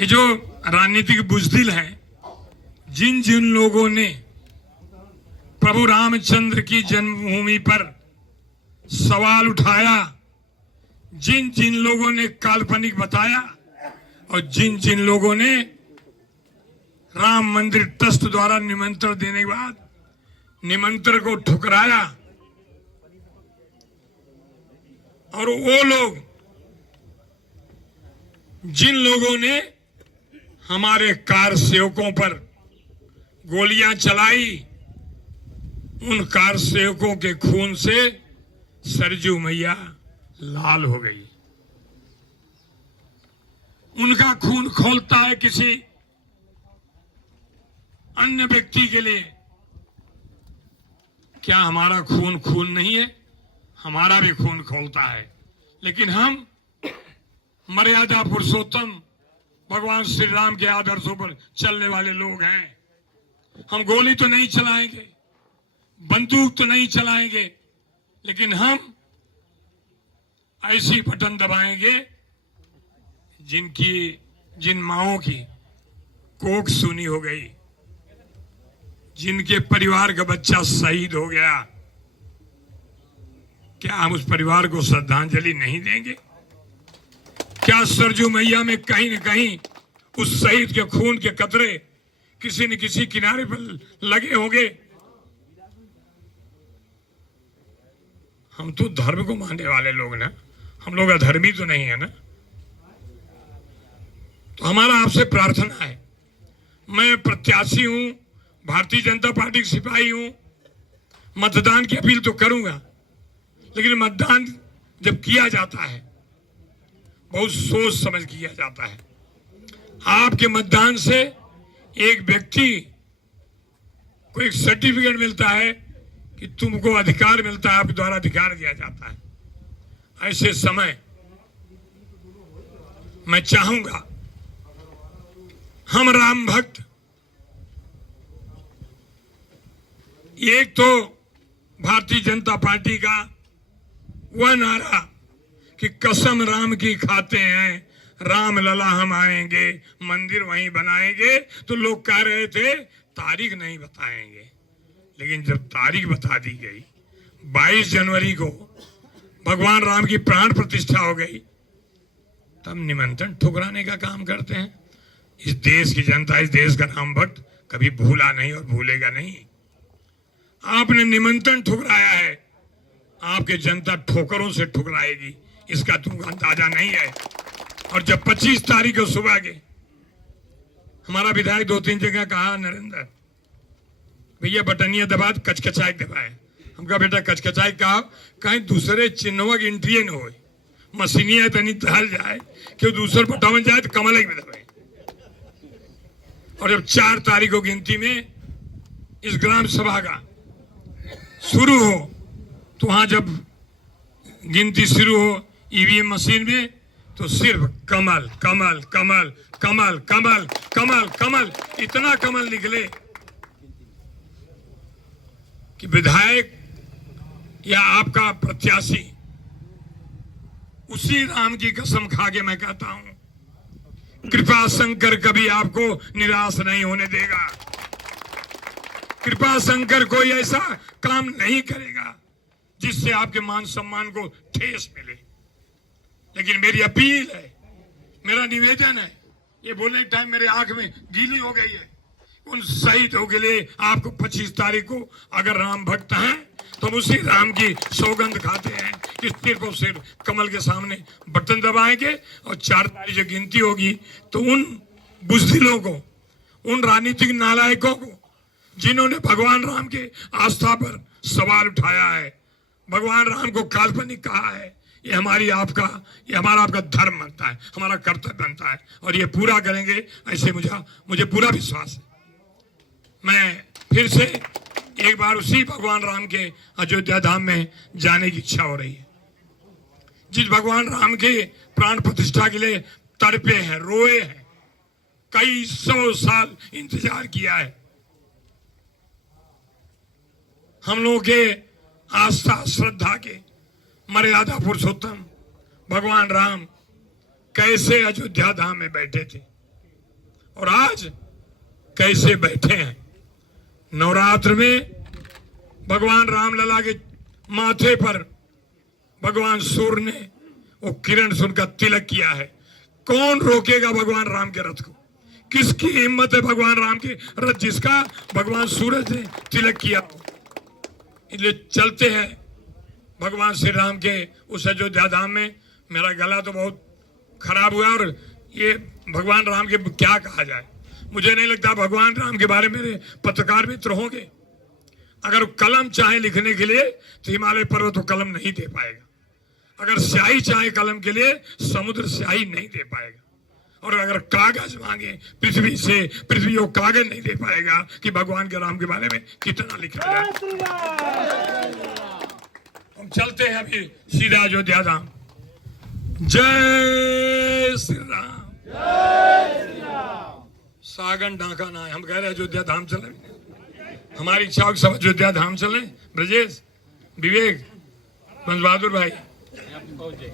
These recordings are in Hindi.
ये जो राजनीतिक बुजदिल हैं, जिन जिन लोगों ने प्रभु रामचंद्र की जन्मभूमि पर सवाल उठाया, जिन जिन लोगों ने काल्पनिक बताया और जिन जिन लोगों ने राम मंदिर ट्रस्ट द्वारा निमंत्रण देने के बाद निमंत्रण को ठुकराया, और वो लोग जिन लोगों ने हमारे कार सेवकों पर गोलियां चलाई, उन कार सेवकों के खून से सरजू मैया लाल हो गई। उनका खून खौलता है किसी अन्य व्यक्ति के लिए, क्या हमारा खून खून नहीं है? हमारा भी खून खौलता है, लेकिन हम मर्यादा पुरुषोत्तम भगवान श्री राम के आदर्शों पर चलने वाले लोग हैं। हम गोली तो नहीं चलाएंगे, बंदूक तो नहीं चलाएंगे, लेकिन हम ऐसी बटन दबाएंगे जिन माओं की कोख सूनी हो गई, जिनके परिवार का बच्चा शहीद हो गया, क्या हम उस परिवार को श्रद्धांजलि नहीं देंगे? क्या सरजू मैया में कहीं न कहीं उस शहीद के खून के कतरे किसी न किसी किनारे पर लगे होंगे? हम तो धर्म को मानने वाले लोग ना, हम लोग अधर्मी तो नहीं है ना। तो हमारा आपसे प्रार्थना है, मैं प्रत्याशी हूं, भारतीय जनता पार्टी का सिपाही हूं, मतदान की अपील तो करूंगा, लेकिन मतदान जब किया जाता है बहुत सोच समझ किया जाता है। आपके मतदान से एक व्यक्ति को एक सर्टिफिकेट मिलता है कि तुमको अधिकार मिलता है, आपके द्वारा अधिकार दिया जाता है। ऐसे समय मैं चाहूंगा हम राम भक्त एक तो भारतीय जनता पार्टी का वह नारा कि कसम राम की खाते हैं, राम लला हम आएंगे, मंदिर वहीं बनाएंगे, तो लोग कह रहे थे तारीख नहीं बताएंगे, लेकिन जब तारीख बता दी गई 22 जनवरी को भगवान राम की प्राण प्रतिष्ठा हो गई, तब निमंत्रण ठुकराने का काम करते हैं। इस देश की जनता, इस देश का राम भक्त कभी भूला नहीं और भूलेगा नहीं। आपने निमंत्रण ठुकराया है, आपके जनता ठोकरों से ठुकराएगी, इसका तुमको अंदाजा नहीं है। और जब 25 तारीख को सुबह के हमारा विधायक 2-3 जगह कहा, नरेंद्र भैया बटनिया दबा कचकचाई दबाए, हमका बेटा कचकचाई कहा कहीं दूसरे चिन्हों की एंट्री न हो, मशीनिया इतनी तहल जाए कि दूसरे बटन जाए तो कमल में दबाए। और जब 4 तारीख को गिनती में इस ग्राम सभा का शुरू हो, तो वहां जब गिनती शुरू हो ईवीएम मशीन में, तो सिर्फ कमल कमल कमल कमल कमल कमल कमल, इतना कमल निकले कि विधायक या आपका प्रत्याशी, उसी राम की कसम खा के मैं कहता हूं, कृपा शंकर कभी आपको निराश नहीं होने देगा। कृपा शंकर कोई ऐसा काम नहीं करेगा जिससे आपके मान सम्मान को ठेस मिले। लेकिन मेरी अपील है, मेरा निवेदन है, ये बोलने के टाइम मेरे आंख में गीली हो गई है, उन शहीदों के लिए आपको 25 तारीख को अगर राम भक्त हैं तो हम उसी राम की सौगंध खाते हैं कि सिर्फ और सिर्फ कमल के सामने बटन दबाएंगे। और 4 तारीख जो गिनती होगी तो उन बुजदिलों को, उन राजनीतिक नालायकों को जिन्होंने भगवान राम के आस्था पर सवाल उठाया है, भगवान राम को काल्पनिक कहा है, ये हमारा आपका धर्म बनता है, हमारा कर्तव्य बनता है, और ये पूरा करेंगे, ऐसे मुझे पूरा विश्वास है। मैं फिर से एक बार उसी भगवान राम के अयोध्या धाम में जाने की इच्छा हो रही है, जिस भगवान राम के प्राण प्रतिष्ठा के लिए तड़पे हैं, रोए हैं, कई 100 साल इंतजार किया है। हम लोगों के आस्था श्रद्धा के मर्यादा पुरुषोत्तम भगवान राम कैसे अयोध्या धाम में बैठे थे, और आज कैसे बैठे हैं। नवरात्र में भगवान रामलला के माथे पर भगवान सूर्य ने वो किरण सुनकर तिलक किया है। कौन रोकेगा भगवान राम के रथ को? किसकी हिम्मत है भगवान राम के रथ जिसका भगवान सूरज ने तिलक किया? इसलिए चलते हैं भगवान श्री राम के उस अयोध्या धाम में। मेरा गला तो बहुत खराब हुआ और ये भगवान राम के क्या कहा जाए। मुझे नहीं लगता भगवान राम के बारे में मेरे पत्रकार मित्र होंगे। अगर कलम चाहे लिखने के लिए तो हिमालय पर्वत को कलम नहीं दे पाएगा। अगर स्याही चाहे कलम के लिए समुद्र स्याही नहीं दे पाएगा। और अगर कागज मांगे पृथ्वी से, पृथ्वी वो कागज नहीं दे पाएगा कि भगवान के राम के बारे में कितना लिखा है। हम चलते हैं अभी सीधा अयोध्या धाम। जय श्री राम। सागन डाका ना है। हम कह रहे हैं अयोध्या धाम चले। हमारी इच्छा हो सब अयोध्या धाम चले। ब्रजेश, विवेक, पंच बहादुर भाई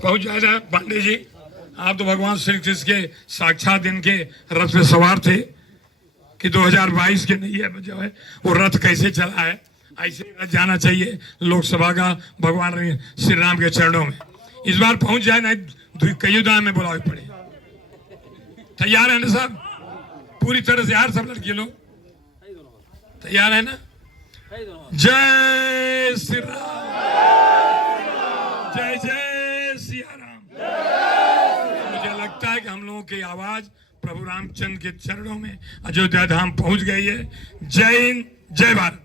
पहुंच जाए ना। पांडे जी, आप तो भगवान श्री कृष्ण के साक्षात दिन के रथ में सवार थे कि 2022 के नहीं है जो है वो रथ कैसे चला है। ऐसे रथ जाना चाहिए लोकसभा का भगवान श्री राम के चरणों में। इस बार पहुंच जाए ना, कयुदा में बुलावे पड़े। तैयार है ना सब? पूरी तरह से यार सब लड़के लोग तैयार है ना? जय श्री राम। जय जय सिया राम। मुझे लगता है कि हम लोगों की आवाज प्रभु रामचंद्र के चरणों में अयोध्या धाम पहुंच गई है। जय हिंद, जय भारत।